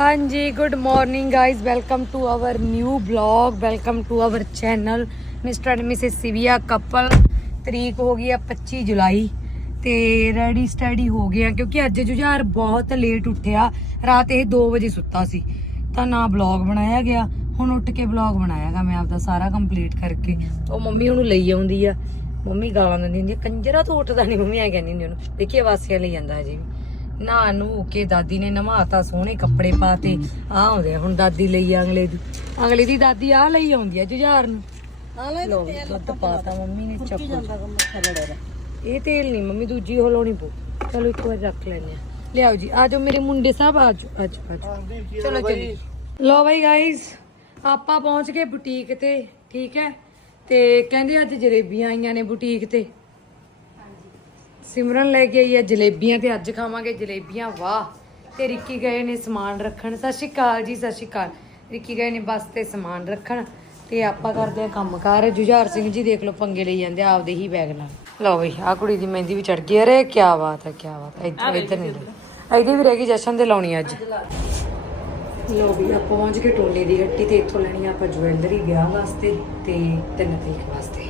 ਹਾਂਜੀ good morning guys welcome to our new blog welcome to our channel Mr and Mrs Sivia couple ਤਰੀਕ ਹੋ ਗਈ ਆ 25 ਜੁਲਾਈ ਤੇ ਰੈਡੀ ਸਟੱਡੀ ਹੋ ਗਿਆ ਕਿਉਂਕਿ ਅੱਜ ਜੁਝਾਰ ਬਹੁਤ ਲੇਟ ਉੱਠਿਆ। ਰਾਤ ਇਹ 2 ਵਜੇ ਸੁੱਤਾ ਸੀ। ਤਾਂ ਨਾ ਬਲੌਗ ਬਣਾਇਆ ਗਿਆ, ਹੁਣ ਉੱਠ ਕੇ ਬਲੌਗ ਬਣਾਇਆਗਾ ਮੈਂ ਆਪਦਾ ਸਾਰਾ ਕੰਪਲੀਟ ਕਰਕੇ। ਉਹ ਮੰਮੀ ਉਹਨੂੰ ਲਈ ਆਉਂਦੀ ਆ। ਮੰਮੀ ਗਾਲਾਂ ਦਿੰਦੀ ਹੁੰਦੀ ਆ, ਕੰਜਰਾ ਤੋਂ ਉੱਠਦਾ ਨਹੀਂ ਮੰਮੀ ਐ ਕਹਿੰਦੀ ਹੁੰਦੀ ਉਹਨੂੰ। ਦੇਖੀਏ ਵਾਸੀਆਂ ਲਈ ਜਾਂਦਾ ਜੀ ਨਾ ਨੂੰ ਕੇ ਦਾਦੀ ਨੇ ਨਵਾਤਾ ਸੋਹਣੇ ਕੱਪੜੇ ਪਾਤੇ। ਆ ਆਉਂਦੇ ਆ ਹੁਣ ਦਾਦੀ ਲਈ ਆ ਅਗਲੇ ਦੀ। ਅਗਲੇ ਦੀ ਦਾਦੀ ਆ ਲਈ ਆਉਂਦੀ ਆ ਜੁਝਾਰ ਨੂੰ। ਲੋ ਦੁੱਧ ਪਾਤਾ ਮੰਮੀ ਨੇ ਚੱਪਲ। ਇਹ ਤੇਲ ਨਹੀਂ ਮੰਮੀ ਦੂਜੀ ਹਲਾਉਣੀ ਪਊ। ਚਲੋ ਇੱਕ ਵਾਰ ਰੱਖ ਲੈਨੇ ਆ। ਲਿਆਓ ਜੀ ਆ ਜਾਓ ਮੇਰੇ ਮੁੰਡੇ ਸਾਹਿਬ ਆ ਜਾਓ ਆ ਜਾਓ ਚਲੋ ਚਲੀ ਲੋ ਬਾਈ? ਗਾਇਸ ਆਪਾਂ ਪਹੁੰਚ ਗਏ ਬੁਟੀਕ ਤੇ ਠੀਕ ਹੈ? ਤੇ ਕਹਿੰਦੇ ਅੱਜ ਜਲੇਬੀਆਂ ਆਈਆਂ ਨੇ ਬੁਟੀਕ ਤੇ। ਸਿਮਰਨ ਲੈ ਕੇ ਆਈ ਆ ਜਲੇਬੀਆਂ ਤੇ ਅੱਜ ਖਾਵਾਂਗੇ ਜਲੇਬੀਆਂ ਵਾਹ। ਤੇ ਰਿੱਕੀ ਗਏ ਨੇ ਸਮਾਨ ਰੱਖਣ। ਸਤਿ ਸ਼੍ਰੀ ਅਕਾਲ ਜੀ ਸਤਿ ਸ਼੍ਰੀ ਅਕਾਲ। ਰਿੱਕੀ ਗਏ ਨੇ ਬੱਸ ਤੇ ਸਮਾਨ ਰੱਖਣ। ਤੇ ਆਪਾਂ ਕਰਦੇ ਆ ਕੰਮਕਾਰ ਜੁਝਾਰ ਸਿੰਘ ਜੀ ਦੇਖ ਲਓ ਪੰਗੇ ਲਈ ਜਾਂਦੇ ਆ ਆਪਦੇ ਹੀ ਬੈਗ ਨਾਲ। ਲਓ ਬਈ ਆ ਕੁੜੀ ਦੀ ਮਹਿੰਦੀ ਵੀ ਚੜ ਗਈ ਅਰੇ ਕੀ ਬਾਤ ਹੈ ਕੀ ਬਾਤ ਹੈ ਇੱਧਰ ਇੱਧਰ ਨਹੀਂ। ਇਹਦੀ ਵੀ ਰਹਿ ਗਈ ਜਸ਼ਨ ਦੇ ਲਾਉਣੀ ਅੱਜ। ਲੋ ਵੀ ਆਪਾਂ ਪਹੁੰਚ ਗਏ ਟੋਲੇ ਦੀ ਹੱਟੀ ਤੇ। ਇੱਥੋਂ ਲੈਣੀ ਆ ਆਪਾਂ ਜਵੈਲਰੀ ਵਿਆਹ ਵਾਸਤੇ ਤੇ ਤਿੰਨ ਤਰੀਕ ਵਾਸਤੇ।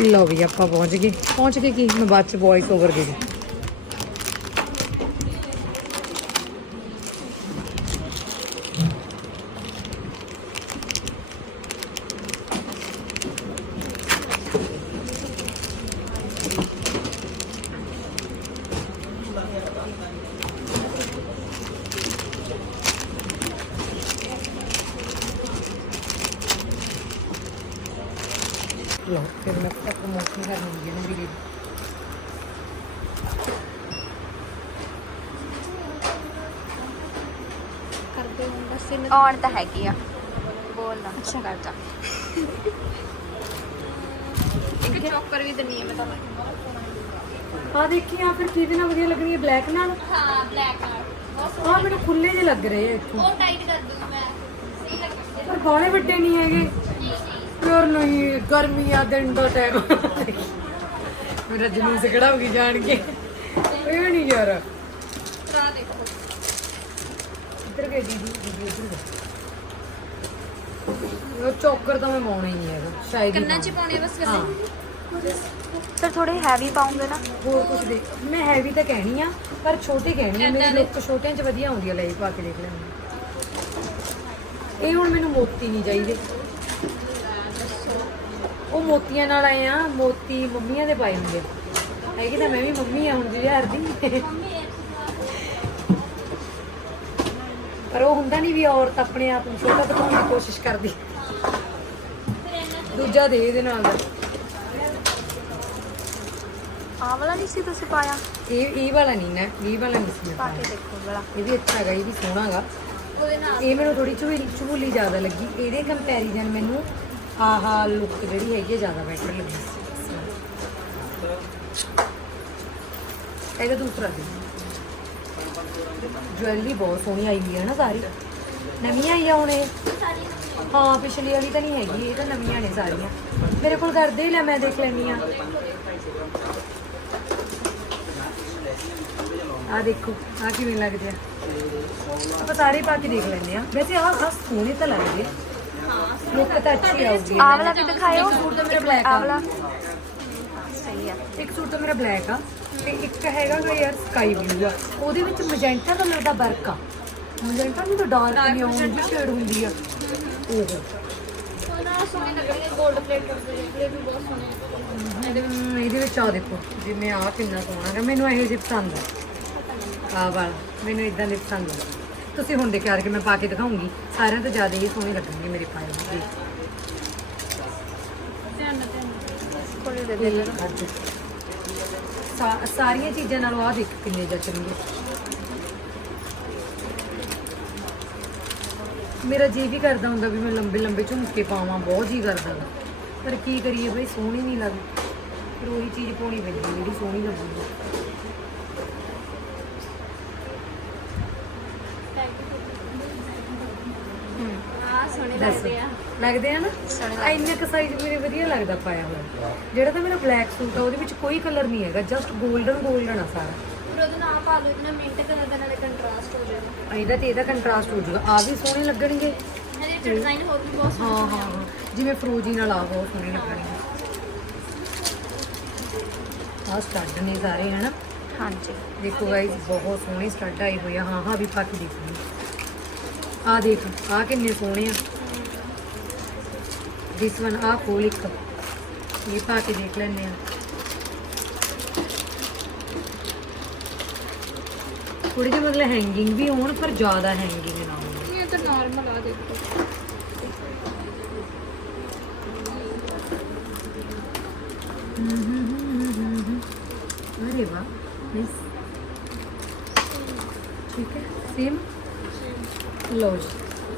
ਲਓ ਵੀ ਆਪਾਂ ਪਹੁੰਚ ਗਏ। ਪਹੁੰਚ ਕੇ ਕੀ? ਮੈਂ ਬਾਅਦ ਚ ਵੌਇਸ ਓਵਰ ਦੇ ਲਓ ਫਿਰ ਮੈਂ ਤੱਕ ਪ੍ਰਮੋਸ਼ਨ ਕਰਨੀ ਹੈ ਮੇਰੀ ਆਉਣ ਤਾਂ ਹੈਗੀ ਆ। ਬੋਲਦਾ ਅੱਛਾ। ਕਰ ਜਾ। ਇੱਕ ਚੌਕਰ ਵੀ ਦਿੰਨੀ ਹੈ ਮੈਂ ਤੁਹਾਨੂੰ। ਆ ਦੇਖੀ ਆ ਫਿਰ ਕਿਹਦੇ ਨਾਲ ਵਧੀਆ ਲੱਗਣੀ ਹੈ ਬਲੈਕ ਨਾਲ? ਹਾਂ ਬਲੈਕ ਨਾਲ। ਆ ਮੈਨੂੰ ਖੁੱਲੇ ਜਿਹੇ ਲੱਗ ਰਹੇ ਆ ਇੱਥੋਂ। ਉਹ ਟਾਈਟ ਕਰ ਦੂੰਗੀ ਮੈਂ। ਸਹੀ ਲੱਗਦਾ ਪਰ ਬਾਲੇ ਵੱਡੇ ਨਹੀਂ ਹੈਗੇ। ਯਾਰ ਨਹੀਂ ਗਰਮੀ ਆ ਦਿਨ ਦਾ ਟਾਈਮ ਮੇਰਾ ਜਨੂਸ ਕਿਹੜਾ ਹੋ ਗਈ ਜਾਣ ਕੇ ਇਹ ਨਹੀਂ ਯਾਰ। ਤਰਾ ਦੇਖੋ ਇੱਧਰ ਗਏ ਦੀਦੀ ਦੀਦੀ ਇੱਧਰ ਗਏ ਉਹ ਚੌਕਰ ਤਾਂ ਮੈਂ ਪਾਉਣਾ ਹੀ ਨਹੀਂ ਹੈਗਾ ਸ਼ਾਇਦ ਕੰਨਾਂ 'ਚ ਪਾਉਣਾ। ਬਸ ਹਾਂ। ਫਿਰ ਥੋੜੇ ਹੈਵੀ ਪਾਉਂਗੇ ਨਾ। ਹੋਰ ਕੁਝ ਦੇ ਮੈਂ ਹੈਵੀ ਤਾਂ ਕਹਿਣੀ ਆ ਪਰ ਛੋਟੀ ਕਹਿਣੀ ਆ। ਮੇਰੀ ਲੁੱਕ ਛੋਟਿਆਂ 'ਚ ਵਧੀਆ ਆ ਲੈ ਪਾ ਕੇ ਦੇਖ ਇਹ ਹੁਣ ਮੈਨੂੰ ਮੋਤੀ ਨਹੀਂ ਚਾਹੀਦੇ। ਉਹ ਮੋਤੀਆਂ ਨਾਲ ਆਏ ਆ ਮੋਤੀ ਮੰਮੀਆਂ ਦੇ ਪਾਏ ਹੁੰਦੇ ਹੈਗੀ ਤਾਂ ਮੈਂ ਵੀ ਮੰਮੀ ਆ ਹੁਣ ਜੁਝਾਰ ਦੀ। ਪਰ ਉਹ ਹੁੰਦਾ ਨਹੀਂ ਵੀ ਔਰਤ ਆਪਣੇ ਆਪ ਨੂੰ ਛੋਟਾ ਦਿਖਾਉਣ ਦੀ ਕੋਸ਼ਿਸ਼ ਕਰਦੀ। ਦੂਜਾ ਦੇ ਇਹਦੇ ਨਾਲ। ਦਾ ਵਾਲਾ ਨਹੀਂ ਸੀ ਤੁਸੀਂ ਪਾਇਆ? ਇਹ ਇਹ ਵਾਲਾ ਨਹੀਂ ਨਾ ਇਹ ਵਾਲਾ ਨਹੀਂ ਸੀ ਪਾ। ਕੇ ਦੇਖੋ ਵਾਲਾ। ਇਹ ਵੀ ਅੱਛਾ ਹੈਗਾ ਇਹ ਵੀ ਸੋਹਣਾ ਹੈਗਾ। ਨਾਲ ਇਹ ਮੈਨੂੰ ਥੋੜੀ ਝੂਲੀ ਝੂਲੀ ਜ਼ਿਆਦਾ ਲੱਗੀ। ਇਹਦੇ ਕੰਪੈਰੀਜ਼ਨ ਮੈਨੂੰ। ਆਹਾ ਲੁੱਕ ਜਿਹੜੀ ਹੈਗੀ ਹੈ ਜ਼ਿਆਦਾ ਬੈਟਰ ਲੱਗੀ। ਇਹਦਾ ਦੂਸਰਾ ਸੀ ਜਵੈਲਰੀ ਬਹੁਤ ਸੋਹਣੀ ਆਈ ਹੋਈ ਹੈ ਨਾ ਸਾਰੀ। ਨਵੀਆਂ ਆਈਆਂ ਹੁਣ ਇਹ? ਹਾਂ, ਪਿਛਲੀ ਵਾਲੀ ਤਾਂ ਨਹੀਂ ਹੈਗੀ, ਇਹ ਤਾਂ ਨਵੀਆਂ ਨੇ ਸਾਰੀਆਂ। ਮੇਰੇ ਕੋਲ ਕਰਦੇ ਹੀ ਲੈ, ਮੈਂ ਦੇਖ ਲੈਣੀ ਆ। ਆ ਦੇਖੋ ਆ ਕਿਵੇਂ ਲੱਗਦੇ ਆ। ਆਪਾਂ ਸਾਰੇ ਪਾ ਕੇ ਦੇਖ ਲੈਂਦੇ ਆ। ਵੈਸੇ ਆ ਆ ਸੋਹਣੇ ਤਾਂ ਲੱਗਦੇ ਹਾਂ ਲੁੱਕ ਤਾਂ ਅੱਛੀ ਆਊਗੀ ਆਹ ਵਾਲਾ ਵੀ ਦਿਖਾਇਓ। ਇੱਕ ਸੂਟ ਤਾਂ ਮੇਰਾ ਬਲੈਕ ਆਹ ਆ। ਵਾਲਾ ਸਹੀ ਆ। ਇੱਕ ਸੂਟ ਤਾਂ ਮੇਰਾ ਬਲੈਕ ਆ ਤੇ ਇੱਕ ਹੈਗਾ ਗਾ ਯਾਰ ਸਕਾਈ ਬਲੂ ਆ। ਉਹਦੇ ਵਿੱਚ ਮੈਜੈਂਟਾ ਕਲਰ ਦਾ ਵਰਕ ਆ। ਮੈਜੈਂਟਾ ਨਹੀਂ ਤਾਂ ਡਾਰਕ ਨਹੀਂ ਆਉਂਦੀ ਸ਼ੇਡ ਹੁੰਦੀ ਆ। ਉਹ ਉਹਨਾਂ ਸੋਹਣੇ ਲੱਗਣਗੇ 골ਡ ਪਲੇਟ ਦੇ ਵੀ ਬਹੁਤ ਸੋਹਣੇ ਇਹਦੇ ਵਿੱਚ- ਇਹਦੇ ਵਿੱਚ ਆ ਦੇਖੋ ਜਿਵੇਂ ਆ ਕਿੰਨਾ ਸੋਹਣਾ ਹੈ ਮੈਨੂੰ ਇਹੋ ਜਿਹੇ ਪਸੰਦ ਆ। ਆ ਵਾਲਾ ਮੈਨੂੰ ਇਦਾਂ ਦੇ ਪਸੰਦ ਆ। ਤੁਸੀਂ ਹੁਣ ਦੇਖਿਆ ਕਿ ਮੈਂ ਪਾ ਕੇ ਦਿਖਾਉਂਗੀ। ਸਾਰਿਆਂ ਤੋਂ ਜ਼ਿਆਦਾ ਇਹ ਸੋਹਣੇ ਲੱਗਣਗੇ ਮੇਰੇ ਪਾਏ ਹੋਏ। ਕੋਲੇ ਦੇ ਦੇ ਸਾਰੀਆਂ ਚੀਜ਼ਾਂ ਨਾਲੋਂ ਆ ਦੇਖ ਕਿੰਨੇ ਜਚਣਗੇ ਮੇਰਾ ਜੀ ਵੀ ਕਰਦਾ ਹੁੰਦਾ ਵੀ ਮੈਂ ਲੰਬੇ ਲੰਬੇ ਝੁਮਕੇ ਪਾਵਾਂ, ਬਹੁਤ ਜੀ ਕਰਦਾ ਪਰ ਕੀ ਕਰੀਏ ਬਈ, ਸੋਹਣੀ ਨਹੀਂ ਲੱਗਦੀ। ਫਿਰ ਉਹੀ ਚੀਜ਼ ਪਾਉਣੀ ਪੈਂਦੀ ਜਿਹੜੀ ਸੋਹਣੀ ਲੱਗਦੀ ਆ ਸੋਹਣੇ ਲੱਗਦੇ ਆ। ਲੱਗਦੇ ਆ ਨਾ? ਆ। ਇੰਨੇ ਕ ਸਾਈਜ਼ ਮੇਰੇ ਵਧੀਆ ਲੱਗਦਾ ਪਾਇਆ ਹੋਇਆ। ਜਿਹੜਾ ਤਾਂ ਮੇਰਾ ਬਲੈਕ ਸੂਟ ਆ ਉਹਦੇ ਵਿੱਚ ਕੋਈ ਕਲਰ ਨਹੀਂ ਹੈਗਾ ਜਸਟ 골ਡਨ 골ਡਨ ਆ ਸਾਰਾ। ਫਿਰ ਉਹਦੇ ਨਾਲ ਪਾ ਲਓ ਇਤਨਾ ਮਿੰਟ ਕਲਰ ਦੇ ਨਾਲੇ ਕੰਟਰਾਸਟ ਹੋ ਜਾਏਗਾ। ਇਹਦਾ ਤੇ ਇਹਦਾ ਕੰਟਰਾਸਟ ਹੋ ਜਾਊਗਾ। ਆ ਵੀ ਸੋਹਣੇ ਲੱਗਣਗੇ। ਇਹਦੇ ਚ ਡਿਜ਼ਾਈਨ ਹੋਰ ਵੀ ਬਹੁਤ ਹਾਂ ਸੋਹਣੇ ਹਾਂ ਹਾਂ। ਜਿਵੇਂ ਫਰੋਜੀ ਨਾਲ ਆ ਬਹੁਤ ਸੋਹਣੇ ਲੱਗਣਗੇ। ਆ ਸਟੱਡ ਨੇ ਸਾਰੇ ਹਨਾ? ਹਾਂਜੀ। ਦੇਖੋ ਗਾਇਸ ਬਹੁਤ ਸੋਹਣੇ ਸਟੱਡ ਆਏ ਹੋਏ ਆ। ਹਾਂ ਹਾਂ ਵੀ ਪਾ ਕੇ ਦੇਖੋ ਆ ਦੇਖ ਆ ਕਿੰਨੇ ਸੋਹਣੇ ਆ। ਦਿਸ ਵਨ ਆ ਕੋਲ ਇੱਕ। ਇਹ ਪਾ ਕੇ ਦੇਖ ਲੈਣੇ ਆ। ਥੋੜੀ ਜਿਹੀ ਮਤਲਬ ਹੈਂਗਿੰਗ ਵੀ ਹੋਣ ਪਰ ਜ਼ਿਆਦਾ ਹੈਂਗਿੰਗ ਨਾ ਹੋਣ। ਇਹ ਤਾਂ ਨਾਰਮਲ ਆ ਦੇਖੋ। ਅਰੇ ਵਾਹ ਨਾਈਸ ਠੀਕ ਹੈ ਸੇਮ ਲਓ ਜੀ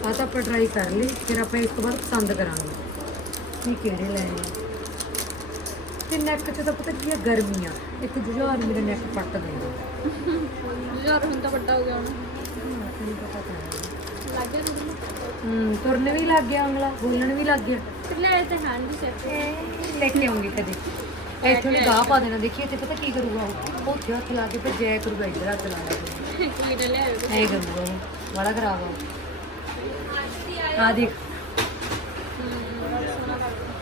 ਆ ਤਾਂ ਆਪਾਂ ਟਰਾਈ ਕਰ ਲਈ ਫਿਰ ਆਪਾਂ ਇਸ ਤੋਂ ਬਾਅਦ ਪਸੰਦ ਕਰਾਂਗੇ। ਕੀ ਕਿਹੜੇ ਲੈਣੇ ਤੇ ਨੈਕ 'ਚ ਤਾਂ ਪਤਾ ਕੀ ਹੈ ਗਰਮੀ ਆ ਇੱਕ ਜੁਝਾਰ ਮੇਰਾ ਨੈਕ ਪੱਟ ਦੇਗਾ ਯਾਰ ਹੁਣ ਤਾਂ ਵੱਡਾ ਹੋ ਗਿਆ ਹੁਣ। ਨਹੀਂ ਪਤਾ ਤਾਂ ਲੱਗ ਗਿਆ ਤੁਹਾਨੂੰ? ਹੂੰ ਤੁਰਨ ਵੀ ਲੱਗ ਗਿਆ ਉਂਗਲਾ ਬੋਲਣ ਵੀ ਲੱਗ ਗਿਆ। ਲੈ ਤੇ ਹੈਂਡ ਵੀ ਸੈਟ ਲੈ ਕੇ ਆਉਂਗੀ ਕਦੇ। ਇੱਥੋਂ ਨੇ ਗਾਹ ਪਾ ਦੇਣਾ ਦੇਖੀਏ ਤੇ ਪਤਾ ਕੀ ਕਰੂਗਾ ਉਹ? ਉੱਥੇ ਹੱਥ ਲਾ ਕੇ ਫਿਰ ਜੈ ਕਰੂਗਾ ਇੱਧਰ ਹੱਥ ਲਾ ਲਾ ਕੇ। ਕੀ ਲੈ ਲਿਆ ਐ ਕਰੂਗਾ ਉਹ ਬੜਾ ਖਰਾਬ ਆ ਆ ਦੇਖ।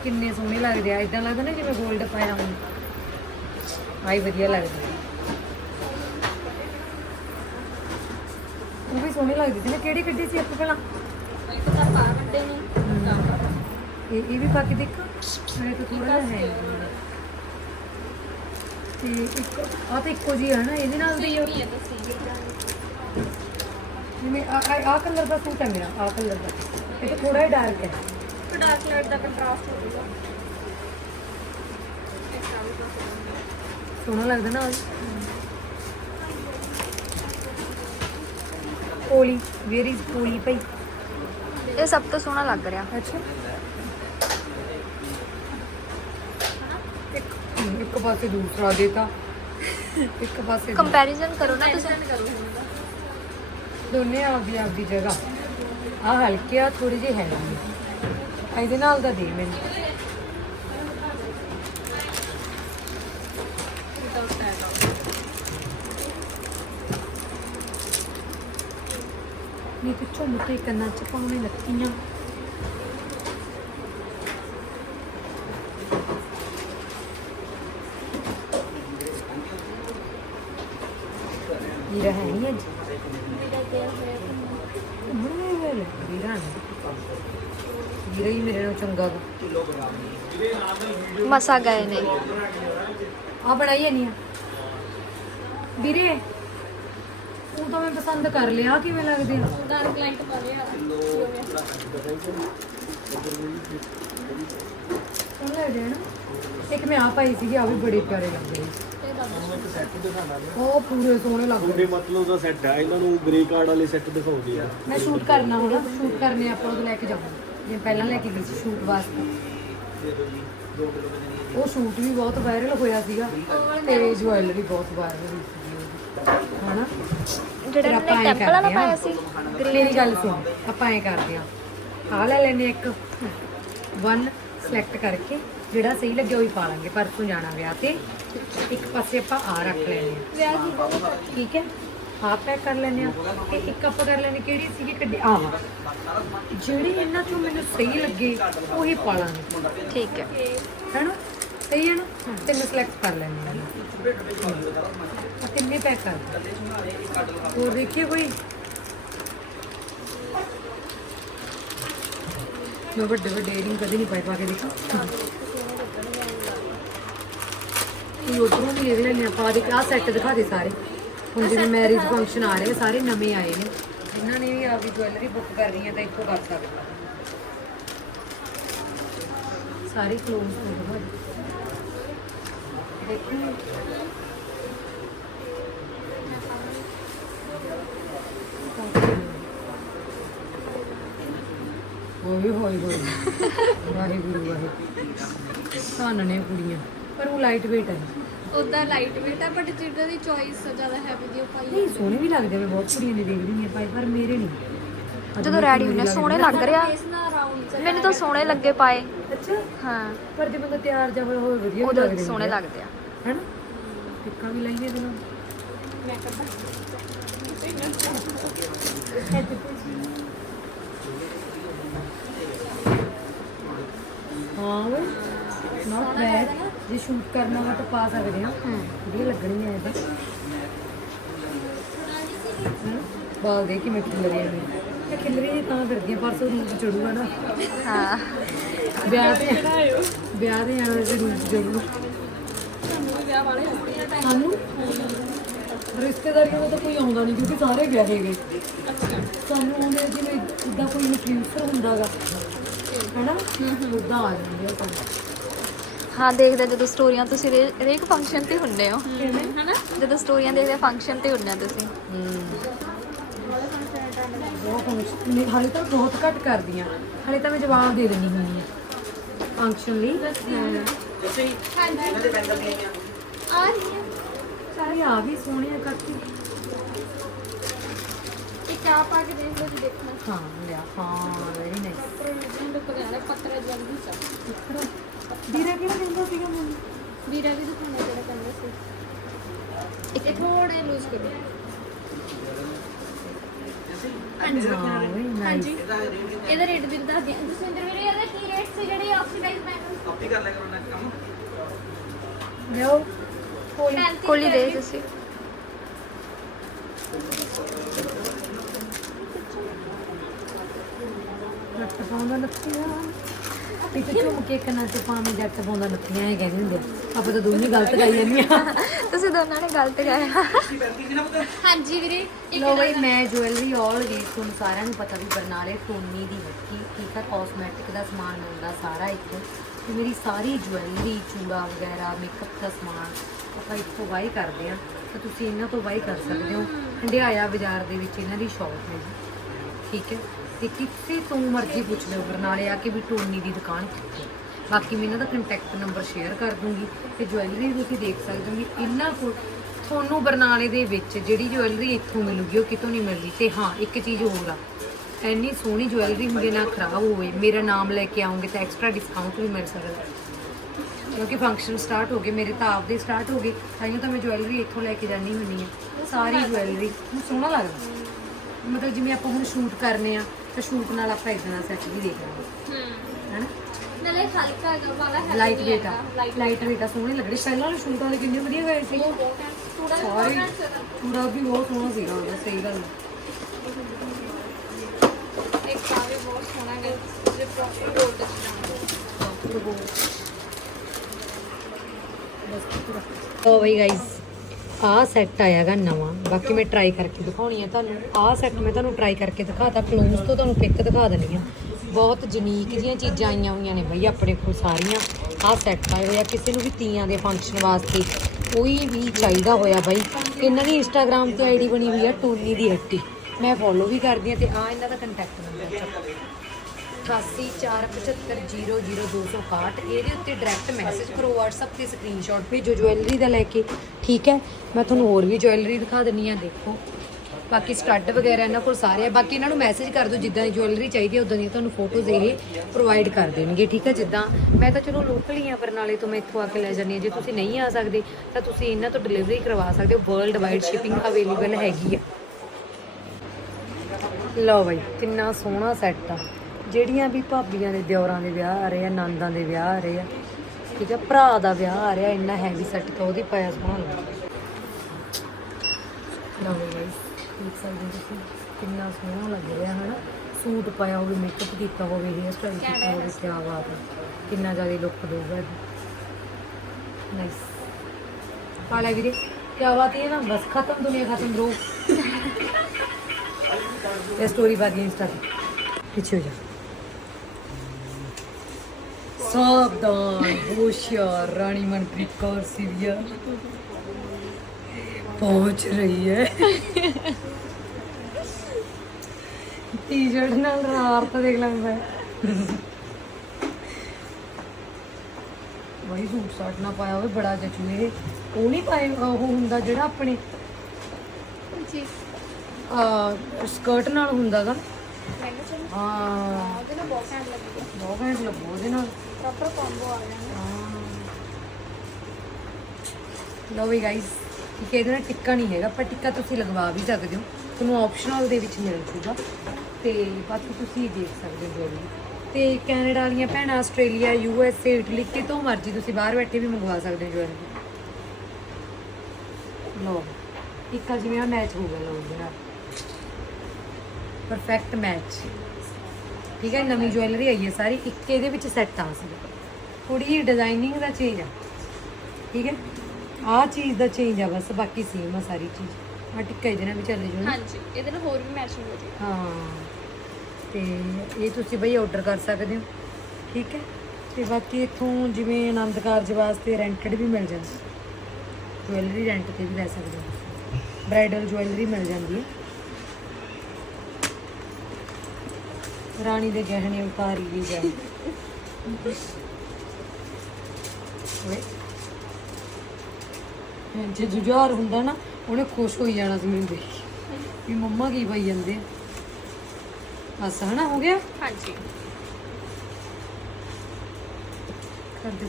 ਕਿੰਨੇ ਸੋਹਣੇ ਲੱਗਦੇ ਆ ਇਦਾਂ ਲੱਗਦਾ ਨਾ ਜਿਵੇਂ 골ਡ ਪਾਇਆ ਹੋਵੇ ਆਈ ਵਧੀਆ ਲੱਗਦੀ ਆ। ਉਹ ਵੀ ਸੋਹਣੀ ਲੱਗਦੀ ਸੀ ਨਾ ਕਿਹੜੀ ਕੱਢੀ ਸੀ ਆਪਾਂ ਪਹਿਲਾਂ? ਇੱਕ ਤਾਂ ਪਾ ਵੱਡੇ ਨੇ। ਇਹ ਇਹ ਵੀ ਪਾ ਕੇ ਦੇਖੋ ਮੇਰੇ ਤੋਂ ਥੋੜਾ ਜਿਹਾ ਹੈ ਤੇ ਇੱਕ ਆ ਤਾਂ ਇੱਕੋ ਜੀ ਹੈ ਨਾ ਇਹਦੇ ਨਾਲ ਦੀ ਸੇਮ ਹੀ ਹੈ ਤਾਂ ਸੇਮ ਜਿਵੇਂ ਆ ਆ ਕਲਰ ਦਾ ਸੂਟ ਹੈ ਮੇਰਾ ਆ ਕਲਰ ਦਾ। ਇਹ ਤਾਂ ਥੋੜਾ ਜਿਹਾ ਡਾਰਕ ਹੈ। ਫਿਰ ਡਾਰਕ ਕਲਰ ਦਾ ਕੰਟਰਾਸਟ ਹੋ ਜਾਊਗਾ। ਇੱਕ ਆ ਵੀ ਬਹੁਤ ਸੋਹਣਾ। ਲੱਗਦਾ ਨਾ ਕੋਲੀ ਵੇਅਰ ਇਜ਼ ਕੋਲੀ ਭਾਈ। ਇਹ ਸਭ ਤੋਂ ਸੋਹਣਾ ਲੱਗ ਰਿਹਾ। ਅੱਛਾ ਇੱਕ ਇੱਕ ਪਾਸੇ ਦੂਸਰਾ ਦੇਤਾ ਇੱਕ ਪਾਸੇ। ਕੰਪੈਰੀਜ਼ਨ ਕਰੋ ਨਾ ਤੁਸੀਂ। ਦੋਨੇ ਆਪਦੀ ਆਪਦੀ ਜਗ੍ਹਾ। ਆ ਹਲਕੇ ਆ ਥੋੜੀ ਜਿਹੀ ਹੈਵੀ ਇਹਦੇ ਨਾਲ ਦਾ ਦੇ ਮੈਨੂੰ। ਨਹੀਂ ਤੇ ਝੁੰਮਕੇ ਕੰਨਾਂ ਚ ਪਾਉਣੇ ਲੱਤੀਆਂ ਵੀਰਾ ਹੈ ਨਹੀਂ ਅੱਜ ਮੇਰਾ ਗਿਆ ਹੋਇਆ ਤੁਹਾਨੂੰ। ਬੜੇ ਵੇਲੇ ਵੀਰਾ ਨਹੀਂ ਵੀਰਾ ਹੀ ਮੇਰੇ ਨਾਲ ਚੰਗਾ ਗਾ ਮਸਾ ਗਏ ਨੇ। ਆ ਬਣਾਈ ਨਹੀਂ ਵੀਰੇ ਉਹ ਤਾਂ ਮੈਂ ਪਸੰਦ ਕਰ ਲਿਆ ਕਿਵੇਂ ਲੱਗਦੇ ਆ? ਡਾਰਕ ਲਾਈਟ ਪਾ ਲਿਆ ਸੋਹਣੇ ਲੱਗਦੇ ਆ ਨਾ ਇੱਕ ਮੈਂ ਆ ਪਾਈ ਸੀਗੀ ਆ ਵੀ ਬੜੇ ਪਿਆਰੇ ਲੱਗਦੇ ਸੀ ਉਹ ਪੂਰੇ ਸੋਹਣੇ ਲੱਗਦੇ ਪੂਰੇ ਮਤਲਬ ਦਾ ਸੈੱਟ ਹੈ ਇਹਨਾਂ ਨੂੰ ਗ੍ਰੇ ਕਾਰਡ ਵਾਲੇ ਸੈੱਟ ਦਿਖਾਉਂਦੀ ਆ। ਮੈਂ ਸ਼ੂਟ ਕਰਨਾ ਹੋਣਾ ਸ਼ੂਟ ਕਰਨੇ ਆਪਾਂ ਉਹਦੇ ਲੈ ਕੇ ਜਾਵਾਂਗੇ। ਜਿਵੇਂ ਪਹਿਲਾਂ ਲੈ ਕੇ ਗਈ ਸੀ ਸ਼ੂਟ ਵਾਸਤੇ। ਉਹ ਸ਼ੂਟ ਵੀ ਬਹੁਤ ਵਾਇਰਲ ਹੋਇਆ ਸੀਗਾ ਤੇ ਜੁਐਲਰੀ ਬਹੁਤ ਵਾਇਰਲ ਹੋਈ ਸੀਗੀ ਉਹਦੀ। ਹਨਾ? ਜਿਹੜਾ ਆਪਾਂ ਟੈਂਪਲ ਵਾਲਾ ਕਰਦੇ ਪਾਇਆ। ਸੀ ਮੇਰੀ ਗੱਲ ਸੁਣ ਆਪਾਂ ਐ ਕਰਦੇ ਆ ਆ ਲੈ ਲੈਨੇ ਇੱਕ। ਵਨ ਸਿਲੈਕਟ ਕਰਕੇ ਜਿਹੜਾ ਸਹੀ ਲੱਗਿਆ ਉਹ ਹੀ ਪਾ ਲਾਂਗੇ ਪਰਸੋਂ ਜਾਣਾ ਵਿਆਹ ਤੇ। ਇੱਕ ਪਾਸੇ ਆਪਾਂ ਆ ਰੱਖ ਲੈਨੇ ਆ ਠੀਕ ਹੈ? ਹਾਫ ਪੈਕ ਕਰ ਲੈਨੇ ਆ ਤੇ ਇੱਕ ਆਪਾਂ ਕਰ ਲੈਨੇ ਕਿਹੜੀ ਸੀਗੀ? ਕੱਢੀ ਆਹ ਜਿਹੜੀ ਇਹਨਾਂ ਚੋਂ ਮੈਨੂੰ ਸਹੀ ਲੱਗੇ ਉਹੀ ਪਾ ਲਾਂਗੇ ਠੀਕ ਹੈ। ਹੈਨਾ? ਸਹੀ ਹੈ ਨਾ? ਤਿੰਨ ਸਿਲੈਕਟ ਕਰ ਲੈਣੇ ਆ ਆ ਤਿੰਨੇ ਪੈਕ ਕਰ। ਹੋਰ ਦੇਖੀਏ ਕੋਈ? ਮੈਂ ਵੱਡੇ ਵੱਡੇ ਏਰਿੰਗ ਕਦੇ ਨਹੀਂ ਪਾਈ ਪਾ ਕੇ ਦੇਖਾਂ। ਇਹ ਉਧਰੋਂ ਵੀ ਲੈ ਲੈਣੇ ਆਪਾਂ ਦੇ ਆ ਸੈੱਟ ਦਿਖਾ ਦੇ ਸਾਰੇ। ਹੁਣ ਜਿਵੇਂ ਮੈਰਿਜ ਫੰਕਸ਼ਨ ਆ ਰਹੇ ਸਾਰੇ ਨਵੇਂ ਆਏ ਨੇ। ਇਹਨਾਂ ਨੇ ਵੀ ਆਪਦੀ ਜੁਐਲਰੀ ਬੁੱਕ ਕਰਨੀ ਹੈ ਤਾਂ ਇੱਥੋਂ ਕਰ ਸਕਦੇ ਸਾਰੇ ਕਲੋਜ਼ ਹੋ ਗਏ ਦੇਖੋ। ਹੋਏ ਹੋਏ ਹੋਏ ਵਾਹਿਗੁਰੂ ਵਾਹਿਗੁਰੂ। ਧੰਨ ਨੇ ਕੁੜੀਆਂ। ਪਰ ਉਹ ਲਾਈਟ weight ਹੈ ਉਦਾਂ ਲਾਈਟ ਵੇਟ ਹੈ ਬਟ ਜਿਹੜਾ ਦੀ ਚੋਇਸ ਜ਼ਿਆਦਾ ਹੈਵੀ ਦੀ ਉਹ ਪਾਈ ਨਹੀਂ ਸੋਹਣੇ ਵੀ ਲੱਗਦੇ ਵੇ ਬਹੁਤ ਕੁੜੀਆਂ ਨੇ ਦੇਖਦੀ ਨਹੀਂ ਪਾਈ ਪਰ ਮੇਰੇ ਨਹੀਂ। ਜਦੋਂ ਰੈਡੀ ਹੁੰਨੇ ਸੋਹਣੇ ਲੱਗ ਰਿਹਾ ਇਸ ਨਾਲ ਰਾਉਂਡ ਮੈਨੂੰ ਤਾਂ ਸੋਹਣੇ ਲੱਗੇ ਪਾਏ। ਅੱਛਾ? ਹਾਂ। ਪਰ ਜੇ ਬੰਦਾ ਤਿਆਰ ਜਾ ਹੋਇਆ ਹੋਵੇ ਵਧੀਆ ਉਦੋਂ ਲੱਗਦੇ ਸੋਹਣੇ ਨੇ। ਲੱਗਦੇ ਆ। ਹੈਨਾ? ਟਿੱਕਾ ਵੀ ਲਾਈਏ ਇਹਦੇ ਨਾਲ ਹਾਂ ਵੇ ਨਾਟ ਬੈਡ ਜੇ ਸ਼ੂਟ ਕਰਨਾ ਵਾ ਤਾਂ ਪਾ ਸਕਦੇ ਹਾਂ। ਵਧੀਆ ਲੱਗਣੀਆਂ ਇਹ ਤਾਂ। ਹਨਾ? ਬਾਲ ਦੇ ਕਿਵੇਂ ਖਿਲਰੇ ਨੇ ਇਹ ਖਿਲਰੇ ਨੇ ਤਾਂ ਫਿਰਦੀਆਂ ਪਰਸੋਂ ਰੂਪ ਚੜੂਗਾ ਨਾ। ਹਾਂ। ਵਿਆਹ ਤੇ ਵਿਆਹ ਦੇ ਆਵੇਂ ਤੇ ਰੂਪ ਚੜੂ। ਵਿਆਹ ਸਾਨੂੰ? ਰਿਸ਼ਤੇਦਾਰੀਆਂ ਦਾ ਤਾਂ ਕੋਈ ਆਉਂਦਾ ਨਹੀਂ ਕਿਉਂਕਿ ਸਾਰੇ ਗਏ ਹੈਗੇ ਸਾਨੂੰ ਆਉਂਦੇ ਜਿਵੇਂ ਜਿੱਦਾਂ ਕੋਈ ਇਨਫਲੂਐਂਸਰ ਹੁੰਦਾਗਾ। ਹੈਨਾ? ਉਦਾਂ ਆ ਜਾਂਦੇ ਆ। ਸਾਨੂੰ ਹਾਂ ਦੇਖਦੇ ਜਦੋਂ ਸਟੋਰੀਆਂ ਤੁਸੀਂ ਰੇ- ਹਰੇਕ ਫੰਕਸ਼ਨ ਤੇ ਹੁੰਨੇ ਹੋ। ਹਨਾ? ਜਦੋਂ ਸਟੋਰੀਆਂ ਦੇਖਦੇ ਫੰਕਸ਼ਨ ਤੇ ਹੁੰਨੇ ਹੋ ਤੁਸੀਂ। ਬਹੁਤ ਫੰਕਸ਼ਨ ਨਹੀਂ ਹਾਲੇ ਤਾਂ ਬਹੁਤ ਘੱਟ ਕਰਦੀਆਂ ਹਾਲੇ ਤਾਂ ਮੈਂ ਜਵਾਬ ਦੇ ਦਿੰਦੀ ਹੁੰਦੀ ਆ ਫੰਕਸ਼ਨ ਲਈ। ਹਾਂਜੀ। ਆ। ਰਹੀ ਹੈ। ਸਾਰੇ ਆ ਵੀ ਸੋਹਣੇ ਆ ਕੱਟ ਇੱਕ ਆ ਪਾ ਕੇ ਦੇਖ ਲਓ ਜੀ ਦੇਖਣਾ। ਹਾਂ ਲਿਆ। ਹਾਂ ਵੈਰੀ ਨਾਈਸ ਪੱਤਰੇ ਜਲਦੀ ਸਾ ਵੀਰਾ ਕਿਹੜਾ ਕਹਿੰਦਾ ਸੀਗਾ ਮੈਨੂੰ ਵੀਰਾ ਵੀ ਦਿਖਾਉਣਾ ਜਿਹੜਾ ਕਹਿੰਦਾ ਸੀ। ਇਹ ਥੋੜੇ ਲੂਜ਼ ਕਰੋ ਹਾਂਜੀ। ਹਾਂਜੀ ਇਹਦਾ ਰੇਟ ਵੀ ਦੱਸ ਦਿਆਂ ਜਸਵਿੰਦਰ ਵੀਰੇ ਇਹਦਾ ਕੀ ਰੇਟ ਸੀ ਜਿਹੜੇ ਆਕਸੀਡਾਈਜ਼ ਮੈਟਲ ਲਿਓ ਕੋਲੀ ਦੇ ਤੁਸੀਂ। ਜੱਟ ਪਾਉਂਦਾ ਨੱਥੀਆਂ ਇੱਕ ਝੁੰਮ ਕੇ ਕੰਨਾਂ ਚ ਪਾਵੇਂ ਜੱਟ ਪਾਉਂਦਾ ਨੱਥੀਆਂ ਇਹ ਕਹਿੰਦੇ ਹੁੰਦੇ ਆ। ਆਪਾਂ ਤਾਂ ਦੋਨੇ ਗਲਤ ਗਾਈ ਜਾਂਦੀਆਂ ਤੁਸੀਂ ਦੋਨਾਂ ਨੇ ਗਲਤ ਗਾਇਆ ਹਾਂਜੀ ਵੀਰੇ ਲੋ ਬਈ ਮੈਂ ਜੁਐਲਰੀ ਤੁਹਾਨੂੰ ਸਾਰਿਆਂ ਨੂੰ ਪਤਾ ਵੀ ਬਰਨਾਲੇ ਟੋਨੀ ਦੀ ਵੱਟੀ ਠੀਕ ਆ ਕਾਸਮੈਟਿਕ ਦਾ ਸਮਾਨ ਮਿਲਦਾ ਸਾਰਾ ਇੱਥੇ। ਤੇ ਮੇਰੀ ਸਾਰੀ ਜੁਐਲਰੀ ਚੂੜਾ ਵਗੈਰਾ ਮੇਕਅਪ ਦਾ ਸਮਾਨ ਆਪਾਂ ਇੱਥੋਂ ਬਾਈ ਕਰਦੇ ਆ। ਤਾਂ ਤੁਸੀਂ ਇਹਨਾਂ ਤੋਂ ਬਾਈ ਕਰ ਸਕਦੇ ਹੋ। ਹੰਡਿਆਇਆ ਬਾਜ਼ਾਰ ਦੇ ਵਿੱਚ ਇਹਨਾਂ ਦੀ ਸ਼ਾਪ ਹੈ ਜੀ। ਠੀਕ ਹੈ। ਤੇ ਕਿਤੇ ਤੋਂ ਮਰਜ਼ੀ ਪੁੱਛ ਲਿਓ, ਬਰਨਾਲੇ ਆ ਕੇ ਵੀ ਟੋਨੀ ਦੀ ਦੁਕਾਨ ਕਿੱਥੇ ਬਾਕੀ ਮੈਂ ਇਹਨਾਂ ਦਾ ਕੰਟੈਕਟ ਨੰਬਰ ਸ਼ੇਅਰ ਕਰ ਦੂੰਗੀ ਤੇ ਜੁਐਲਰੀ ਤੁਸੀਂ ਦੇਖ ਸਕਦੇ ਹੋ ਵੀ ਇਹਨਾਂ ਕੋਲ ਤੁਹਾਨੂੰ ਬਰਨਾਲੇ ਦੇ ਵਿੱਚ ਜਿਹੜੀ ਜੁਐਲਰੀ ਇੱਥੋਂ ਮਿਲੂਗੀ ਉਹ ਕਿਤੋਂ ਨਹੀਂ ਮਿਲਦੀ। ਤੇ ਹਾਂ, ਇੱਕ ਚੀਜ਼ ਹੋਰ ਆ, ਇੰਨੀ ਸੋਹਣੀ ਜੁਐਲਰੀ ਹੁੰਦੀ ਨਾ ਖਰਾਬ ਹੋਵੇ, ਮੇਰਾ ਨਾਮ ਲੈ ਕੇ ਆਉਂਗੇ ਤਾਂ ਐਕਸਟਰਾ ਡਿਸਕਾਊਂਟ ਵੀ ਮਿਲ ਸਕਦਾ। ਕਿਉਂਕਿ ਫੰਕਸ਼ਨ ਸਟਾਰਟ ਹੋ ਗਏ, ਮੇਰੇ ਤਾਂ ਆਪਦੇ ਸਟਾਰਟ ਹੋ ਗਏ ਤਾਈਓ ਤਾਂ ਮੈਂ ਜੁਐਲਰੀ ਇੱਥੋਂ ਲੈ ਕੇ ਜਾਣੀ ਹੁੰਦੀ ਆ। ਸਾਰੀ ਜੁਐਲਰੀ ਨੂੰ ਸੋਹਣਾ ਲੱਗਦਾ। ਮਤਲਬ ਜਿਵੇਂ ਆਪਾਂ ਹੁਣ ਸ਼ੂਟ ਕਰਨੇ ਆ ਤਾਂ ਸ਼ੂਟ ਨਾਲ ਆਪਾਂ ਇਦਾਂ ਦਾ ਸੈੱਟ ਵੀ ਦੇਖ ਲਾਂਗੇ। ਹੂੰ। ਹੈਨਾ? ਨਾਲੇ ਹਲਕਾ ਜਿਹਾ ਵਾਲਾ ਹੈ ਲਾਈਟ ਵੇਟ ਆ। ਲਾਈਟ ਵੇਟ ਆ। ਸੋਹਣੀ ਲੱਗਦੀ। ਪਹਿਲਾਂ ਵਾਲੇ ਸ਼ੂਟ ਵਾਲੇ ਕਿੰਨੇ ਵਧੀਆ ਗਏ ਸੀ। ਥੋੜਾ ਸਾਰੇ ਪੂਰਾ ਵੀ ਬਹੁਤ ਸੋਹਣਾ ਸੀਗਾ ਉਹਦਾ ਸਹੀ ਗੱਲ ਇੱਕ ਆ ਵੀ ਬਹੁਤ ਸੋਹਣਾ ਹੈ ਜੇ ਪ੍ਰੋਪਰ ਗੋਲਡ ਲੋ ਬਈ ਗਾਇਸ ਆਹ ਸੈੱਟ ਆਇਆਗਾ ਨਵਾਂ। ਬਾਕੀ ਮੈਂ ਟਰਾਈ ਕਰਕੇ ਦਿਖਾਉਣੀ ਆ ਤੁਹਾਨੂੰ। ਆਹ ਸੈੱਟ ਮੈਂ ਤੁਹਾਨੂੰ ਟਰਾਈ ਕਰਕੇ ਦਿਖਾਤਾ। ਕਲੋਜ਼ ਤੋਂ ਤੁਹਾਨੂੰ ਪਿਕ ਦਿਖਾ ਦਿੰਨੀ ਆ। ਬਹੁਤ ਯੂਨੀਕ ਜੀਆਂ ਚੀਜ਼ਾਂ ਆਈਆਂ ਹੋਈਆਂ ਨੇ ਬਈ ਆਪਣੇ ਕੋਲ ਸਾਰੀਆਂ। ਆਹ ਸੈੱਟ ਆਏ ਹੋਏ ਆ। ਕਿਸੇ ਨੂੰ ਵੀ ਤੀਆਂ ਦੇ ਫੰਕਸ਼ਨ ਵਾਸਤੇ ਕੋਈ ਵੀ ਚਾਹੀਦਾ ਹੋਇਆ ਬਾਈ। ਇਹਨਾਂ ਦੀ ਇੰਸਟਾਗ੍ਰam ਤੇ ਆਈਡੀ ਬਣੀ ਹੋਈ ਆ ਟੋਨੀ ਦੀ ਹੱਟੀ। ਮੈਂ ਫੋਲੋ ਵੀ ਕਰਦੀ ਆ ਤੇ ਆ ਇਹਨਾਂ ਦਾ ਕੰਟੈਕਟ ਨੰਬਰ ਹੈ 8847500261 ਇਹਦੇ ਉੱਤੇ ਡਾਇਰੈਕਟ ਮੈਸੇਜ ਕਰੋ, WhatsApp ਤੇ ਸਕਰੀਨਸ਼ਾਟ ਭੇਜੋ ਜੁਐਲਰੀ ਦਾ ਲੈ ਕੇ। ਠੀਕ ਹੈ? ਮੈਂ ਤੁਹਾਨੂੰ ਹੋਰ ਵੀ ਜੁਐਲਰੀ ਦਿਖਾ ਦਿੰਨੀ ਆ ਦੇਖੋ। ਬਾਕੀ ਸਟੱਡ ਵਗੈਰਾ ਇਹਨਾਂ ਕੋਲ ਸਾਰੇ ਆ। ਬਾਕੀ ਇਹਨਾਂ ਨੂੰ ਮੈਸੇਜ ਕਰ ਦਿਓ, ਜਿੱਦਾਂ ਦੀ ਜੁਐਲਰੀ ਚਾਹੀਦੀ ਹੈ ਉਦਾਂ ਦੀ ਤੁਹਾਨੂੰ ਫੋਟੋਜ਼ ਇਹ ਪ੍ਰੋਵਾਈਡ ਕਰ ਦੇਣਗੇ। ਠੀਕ ਹੈ? ਜਿੱਦਾਂ ਮੈਂ ਤਾਂ ਚਲੋ ਲੋਕਲ ਹੀ ਆ ਬਰਨਾਲੇ ਤੋਂ ਮੈਂ ਇੱਥੋਂ ਆ ਕੇ ਲੈ ਜਾਂਦੀ ਹਾਂ। ਜੇ ਤੁਸੀਂ ਨਹੀਂ ਆ ਸਕਦੇ, ਤਾਂ ਤੁਸੀਂ ਇਹਨਾਂ ਤੋਂ ਡਿਲੀਵਰੀ ਕਰਵਾ ਸਕਦੇ ਹੋ। ਵਰਲਡ ਵਾਈਡ ਸ਼ਿਪਿੰਗ ਅਵੇਲੇਬਲ ਹੈਗੀ ਆ। ਲਓ ਬਾਈ, ਕਿੰਨਾ ਸੋਹਣਾ ਸੈੱਟ ਆ। ਜਿਹੜੀਆਂ ਵੀ ਭਾਬੀਆਂ ਦੇ ਦਿਓਰਾਂ ਦੇ ਵਿਆਹ ਆ ਰਹੇ ਆ ਨੰਦਾਂ ਦੇ ਵਿਆਹ ਆ ਰਹੇ ਆ ਠੀਕ ਆ ਭਰਾ ਦਾ ਵਿਆਹ ਆ ਰਿਹਾ ਇੰਨਾ ਹੈਵੀ ਸੈੱਟ ਤਾਂ ਉਹਦੀ ਪਾਇਆ ਸੋਹਣਾ ਲੱਗਦਾ। ਲਓ ਬਾਈ ਦੇਖ ਸਕਦੇ ਹੋ ਤੁਸੀਂ ਕਿੰਨਾ ਸੋਹਣਾ ਲੱਗ ਰਿਹਾ ਹਨਾ? ਸੂਟ ਪਾਇਆ ਹੋਵੇ ਮੇਕਅਪ ਕੀਤਾ ਹੋਵੇ ਹੇਅਰ ਸਟਾਈਲ ਕੀਤਾ ਹੋਵੇ ਕੀ ਬਾਤ ਹੈ। ਕਿੰਨਾ ਜ਼ਿਆਦਾ ਲੁੱਕ ਦੇਊਗਾ ਨਾਈਸ ਪਾਲਾ ਵੀਰੇ ਕੀ ਬਾਤ ਹੈ ਨਾ ਬਸ ਖਤਮ ਦੁਨੀਆ ਖਤਮ ਬ్రో ਇਹ ਸਟੋਰੀ ਦੀ ਇੰਸਟਾ ਤੇ। ਪਿੱਛੇ ਹੋ ਜਾ। ਸਾਵਧਾਨ ਹੋਸ਼ਿਆਰ ਰਾਣੀ ਮਨਪ੍ਰੀਤ ਕੌਰ ਸਿਵਿਆ ਪਹੁੰਚ ਰਹੀ ਹੈ। ਟੀ-ਸ਼ਰਟ ਨਾਲ ਰਾਰਤ ਦੇਖ ਲੈਂਦਾ ਵਹੀ ਸੂਟ ਸਾਟ ਨਾ ਪਾਇਆ ਹੋਵੇ ਬੜਾ ਜਚੂ ਇਹ ਉਹ ਨਹੀਂ ਪਾਏ ਉਹ ਹੁੰਦਾ ਜਿਹੜਾ ਆਪਣੇ ਜੀ। ਆ ਸਕਰਟ ਨਾਲ ਹੁੰਦਾਗਾ। ਮੈਨੂੰ ਚਲ ਹਾਂ। ਉਹਦੇ ਨਾਲ ਬਹੁਤ ਘੈਂਟ ਲੱਗੀ ਬਹੁਤ ਘੈਂਟ ਲੱਗੂ ਉਹਦੇ ਨਾਲ। ਪ੍ਰੋਪਰ ਕੰਬੋ ਆ ਗਿਆ ਲਓ ਵੀ ਗਾਇਸ ਠੀਕ ਹੈ ਇਹਦੇ ਨਾਲ ਟਿੱਕਾ ਨਹੀਂ ਹੈਗਾ, ਪਰ ਟਿੱਕਾ ਤੁਸੀਂ ਲਗਵਾ ਵੀ ਸਕਦੇ ਹੋ। ਤੁਹਾਨੂੰ ਆਪਸ਼ਨਲ ਦੇ ਵਿੱਚ ਮਿਲ ਜੂਗਾ। ਤੇ ਬਾਕੀ ਤੁਸੀਂ ਦੇਖ ਸਕਦੇ ਹੋ ਜਵੈਲਰੀ ਤੇ ਕੈਨੇਡਾ ਵਾਲੀਆਂ ਭੈਣਾਂ, Australia, U S A, Italy, ਕਿਤੋਂ ਮਰਜ਼ੀ ਤੁਸੀਂ ਬਾਹਰ ਬੈਠੇ ਵੀ ਮੰਗਵਾ ਸਕਦੇ ਹੋ ਜਵੈਲਰੀ ਲੋ ਇੱਕਾ ਜਿਵੇਂ ਮੈਚ ਹੋ ਗਿਆ ਲੋ ਇਹਦੇ ਨਾਲ। ਪਰਫੈਕਟ ਮੈਚ ਠੀਕ ਹੈ ਨਵੀਂ ਜੁਐਲਰੀ ਆਈ ਹੈ ਸਾਰੀ ਇੱਕ ਇਹਦੇ ਵਿੱਚ ਸੈੱਟ ਆ ਸੀ ਥੋੜੀ ਜਿਹੀ ਡਿਜ਼ਾਈਨਿੰਗ ਦਾ ਚੇਂਜ ਆ। ਠੀਕ ਹੈ ਆਹ ਚੀਜ਼ ਦਾ ਚੇਂਜ ਆ ਬਸ ਬਾਕੀ ਸੇਮ ਆ ਸਾਰੀ ਚੀਜ਼। ਆ ਟਿੱਕਾ ਇਹਦੇ ਨਾਲ ਵੀ ਚੱਲ ਜੂ ਹਾਂਜੀ ਇਹਦੇ ਨਾਲ ਹੋਰ ਵੀ ਮੈਚਿੰਗ ਹੋ ਜੀ ਹਾਂ ਤੇ ਇਹ ਤੁਸੀਂ ਬਈ ਆਰਡਰ ਕਰ ਸਕਦੇ ਹੋ। ਠੀਕ ਹੈ ਤੇ ਬਾਕੀ ਇੱਥੋਂ ਜਿਵੇਂ ਆਨੰਦ ਕਾਰਜ ਵਾਸਤੇ ਰੈਂਟਡ ਵੀ ਮਿਲ ਜਾਂਦਾ। ਜੁਐਲਰੀ ਰੈਂਟ ਤੇ ਵੀ ਲੈ ਸਕਦੇ ਹੋ। ਬ੍ਰਾਈਡਲ ਜੁਐਲਰੀ ਮਿਲ ਜਾਂਦੀ ਹੈ। ਰਾਣੀ ਦੇ ਗਹਿਣੇ ਉਤਾਰੀ ਵੀ ਜਾਏ। ਓਏ। ਜੇ ਜੁਝਾਰ ਹੁੰਦਾ ਨਾ ਉਹਨੇ ਖੁਸ਼ ਹੋਈ ਜਾਣਾ ਸੀ ਮੈਨੂੰ ਦੇਖ ਕੇ। ਵੀ ਮੰਮਾ ਕੀ ਪਾਈ ਜਾਂਦੇ ਆ। ਬਸ ਹਨਾ ਹੋ ਗਿਆ? ਹਾਂਜੀ। ਕਰ ਦੇ।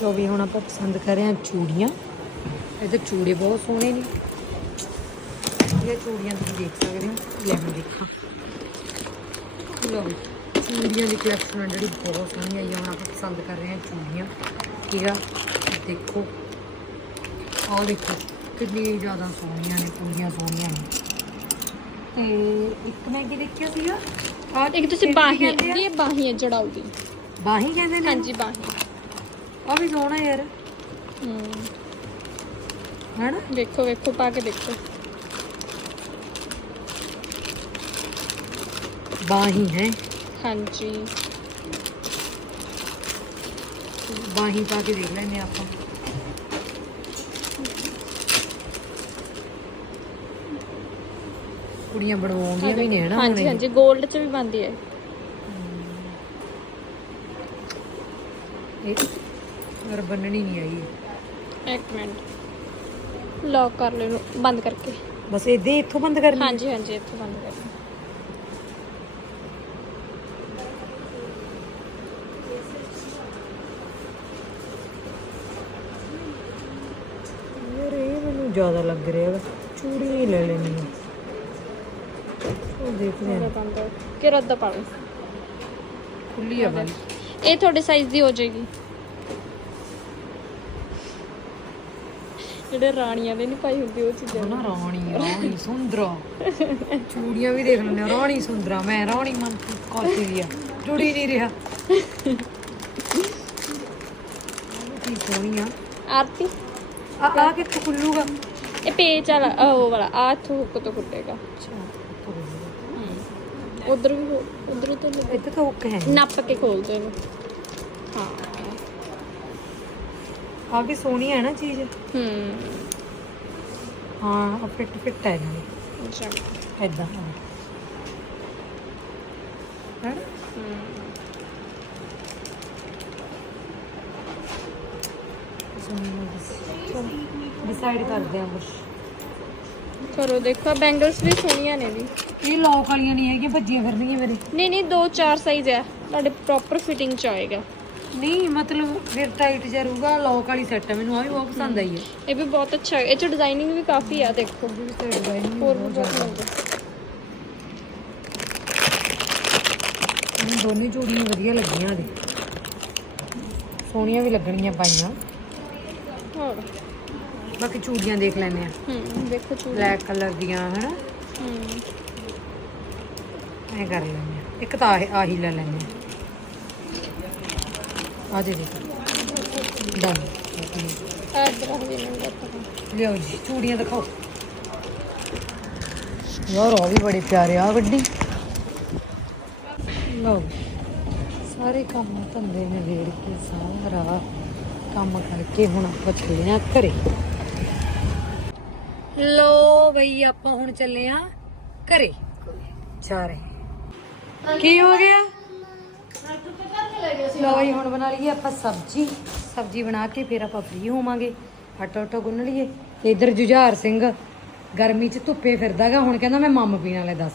ਜੋ ਵੀ ਹੁਣ ਆਪਾਂ ਪਸੰਦ ਕਰ ਰਹੇ ਹਾਂ ਚੂੜੀਆਂ। ਇਹਦੇ ਚੂੜੇ ਬਹੁਤ ਸੋਹਣੇ ਨੇ। ਇਹ ਚੂੜੀਆਂ ਤੁਸੀਂ ਦੇਖ ਸਕਦੇ ਹੋ। ਲੈ ਮੈਂ ਦੇਖਾਂ। ਲਓ ਚੂੜੀਆਂ ਦੀ ਕਲੈਕਸ਼ਨ ਹੈ ਜਿਹੜੀ ਬਹੁਤ ਸੋਹਣੀ ਆਈ ਹੁਣ ਆਪਾਂ ਪਸੰਦ ਕਰ ਰਹੇ ਹਾਂ ਚੂੜੀਆਂ। ਠੀਕ ਆ ਦੇਖੋ। ਆਹ ਦੇਖੋ ਕਿੰਨੀ ਜ਼ਿਆਦਾ ਸੋਹਣੀਆਂ ਨੇ ਪੂਰੀਆਂ ਸੋਹਣੀਆਂ ਨੇ। ਤੇ ਇੱਕ ਮੈਂ ਕੀ ਦੇਖਿਆ ਸੀਗਾ। ਆਹ ਇੱਕ ਤੁਸੀਂ ਬਾਹੀ? ਇਹ ਬਾਹੀ ਹੈ ਜੜਾਊ ਦੀ ਬਾਹੀ ਕਹਿੰਦੇ ਨੇ? ਹਾਂਜੀ ਬਾਹੀ। ਆ ਵੀ ਸੋਹਣਾ ਯਾਰ। ਹੂੰ। ਹਨਾ? ਵੇਖੋ ਵੇਖੋ ਪਾ ਕੇ ਦੇਖੋ। ਬਾਹੀ ਹੈ ਹਾਂਜੀ। ਬਾਹੀ ਪਾ ਕੇ ਦੇਖ ਲੈਨੇ ਆਪਾਂ। ਕੁੜੀਆਂ ਬਣਵਾਉਂਦੀਆਂ ਵੀ ਨੇ ਹਨਾ ਹਾਂਜੀ। ਹਾਂਜੀ 골ਡ ਚ ਵੀ ਬੰਦੀ ਹੈ। ਇਹ ਯਾਰ ਬੰਨਣੀ ਨਹੀਂ ਆਈ। ਇੱਕ ਮਿੰਟ। ਲੌਕ ਕਰ ਲੈ ਇਹਨੂੰ ਬੰਦ ਕਰਕੇ। ਬਸ ਇਹਦੇ ਇੱਥੋਂ ਬੰਦ ਕਰਨੀ? ਹਾਂਜੀ ਹਾਂਜੀ ਇੱਥੇ ਬੰਦ ਕਰ ਜ਼ਿਆਦਾ ਲੱਗ ਰਿਹਾ ਵਾ। ਚੂੜੀ ਹੀ ਲੈ ਲੈਣੀ। ਹੈ ਉਹ ਦੇਖਦੇ ਹਾਂ ਬੰਦ ਕਿ ਰੱਦਾ ਪਾ ਲਓ ਖੁੱਲੀ ਆ ਵਾਲੀ। ਇਹ ਤੁਹਾਡੇ ਸਾਈਜ਼ ਦੀ ਹੋ ਜਾਏਗੀ। ਜਿਹੜੇ ਰਾਣੀਆਂ ਦੇ ਨਹੀਂ ਪਾਈ ਹੁੰਦੀ ਉਹ ਚੀਜ਼ਾਂ। ਨਾ ਰਾਣੀ ਰਾਣੀ ਸੁੰਦਰਾ। ਚੂੜੀਆਂ ਵੀ ਦੇਖ ਲੈਂਦੇ ਹਾਂ। ਰਾਣੀ ਸੁੰਦਰਾ ਮੈਂ ਰਾਣੀ ਮਨਪ੍ਰੀਤ ਕੌਰ ਦੀ ਆ। ਜੁੜੀ ਨਹੀਂ ਰਿਹਾ। ਕੀ ਸੋਹਣੀ ਆ। ਆਰਤੀ? ਆ ਆ ਕਿੱਥੋਂ ਖੁੱਲੂਗਾ ਇਹ ਪੇਚ ਵਾਲਾ ਆਹ ਉਹ ਵਾਲਾ ਆ ਇੱਥੋਂ ਹੁੱਕ ਤੋਂ ਫੁੱਟੇਗਾ ਉਧਰ ਵੀ ਉਧਰ ਤੋਂ ਵੀ- ਇੱਥੇ ਤਾਂ ਹੁੱਕ ਹੈ ਨੱਪ ਕੇ ਖੋਲ ਦੋ ਇਹਨੂੰ ਹਾਂ ਆ ਵੀ ਸੋਹਣੀ ਹੈ ਨਾ ਚੀਜ਼ ਹੂੰ ਹਾਂ ਆ ਫਿੱਟ ਫਿੱਟ ਹੈ ਨਾਲੇ ਅੱਛਾ ਐਦਾਂ ਡਿਸਾਈਡ ਕਰਦੇ ਆ ਕੁਛ। ਕਰੋ ਦੇਖੋ ਬੈਂਗਲਸ ਵੀ ਸੋਹਣੀਆਂ ਨੇ ਵੀ। ਇਹ ਲੌਕ ਵਾਲੀਆਂ ਨਹੀਂ ਹੈਗੀਆਂ ਭੱਜੀਆਂ ਫਿਰਦੀਆਂ ਮੇਰੇ। ਨਹੀਂ ਨਹੀਂ ਦੋ ਚਾਰ ਸਾਈਜ਼ ਹੈ ਤੁਹਾਡੇ ਪ੍ਰੋਪਰ ਫਿਟਿੰਗ ਚ ਆਏਗਾ। ਨਹੀਂ ਮਤਲਬ ਫਿਰ ਟਾਈਟ ਜਿਹਾ ਰਹੂਗਾ ਲੌਕ ਵਾਲੀ ਸੈੱਟ ਹੈ ਮੈਨੂੰ ਆ ਵੀ ਬਹੁਤ ਪਸੰਦ ਆਈ ਹੈ। ਇਹ ਵੀ ਬਹੁਤ ਅੱਛਾ ਹੈ। ਇਹ ਚ ਡਿਜ਼ਾਈਨਿੰਗ ਵੀ ਕਾਫੀ ਆ ਦੇਖੋ। ਵੀ ਤੇ ਡਿਜ਼ਾਈਨ ਹੋਰ ਵੀ ਬਹੁਤ ਮਿਲਦਾ ਮੈਨੂੰ ਦੋਨੇ ਜੋੜੀਆਂ ਵਧੀਆ ਲੱਗੀਆਂ ਦੇ ਸੋਹਣੀਆਂ ਵੀ ਲੱਗਣੀਆਂ ਪਾਈਆਂ। ਹੋਰ ਬਾਕੀ ਚੂੜੀਆਂ ਦੇਖ ਲੈਂਦੇ ਆ। ਹੂੰ ਦੇਖੋ ਚੂੜੀ ਬਲੈਕ ਕਲਰ ਦੀਆਂ ਹਨਾ? ਹੂੰ। ਐ ਕਰ ਲੈਂਦੇ ਆ। ਇੱਕ ਤਾਂ ਆਹ- ਆਹੀ ਲੈ ਲੈਂਦੇ ਆ। ਆ ਦੇ ਦੇ। ਡਨ ਆ ਲਿਓ ਜੀ ਚੂੜੀਆਂ ਦਿਖਾਓ। ਯਾਰ ਉਹ ਵੀ ਬੜੇ ਪਿਆਰੇ ਆ ਗੱਡੀ। ਲਓ ਸਾਰੇ ਕੰਮ ਧੰਦੇ ਨੇ ਵੇੜ ਕੇ ਸਾਰਾ ਕੰਮ ਕਰਕੇ ਹੁਣ ਆਪਾਂ ਚੱਲੇ ਆ ਘਰੇ। ਲੋ ਬਈ ਆਪਾਂ ਹੁਣ ਚੱਲੇ ਆ ਘਰੇ। ਜਾ ਰਹੇ ਕੀ ਹੋ ਗਿਆ? ਲੋ ਬਈ ਹੁਣ ਬਣਾ ਲਈਏ ਆਪਾਂ ਸਬਜੀ। ਸਬਜੀ ਬਣਾ ਕੇ ਫਿਰ ਆਪਾਂ ਫ੍ਰੀ ਹੋਵਾਂਗੇ। ਆਟਾ ਆਟਾ ਗੁੰਨ ਲਈਏ। ਤੇ ਇਧਰ ਜੁਝਾਰ ਸਿੰਘ ਗਰਮੀ ਚ ਧੁੱਪੇ ਫਿਰਦਾਗਾ ਹੁਣ ਕਹਿੰਦਾ ਮੈਂ ਮੰਮ ਪੀਣ ਵਾਲੇ ਦੱਸ।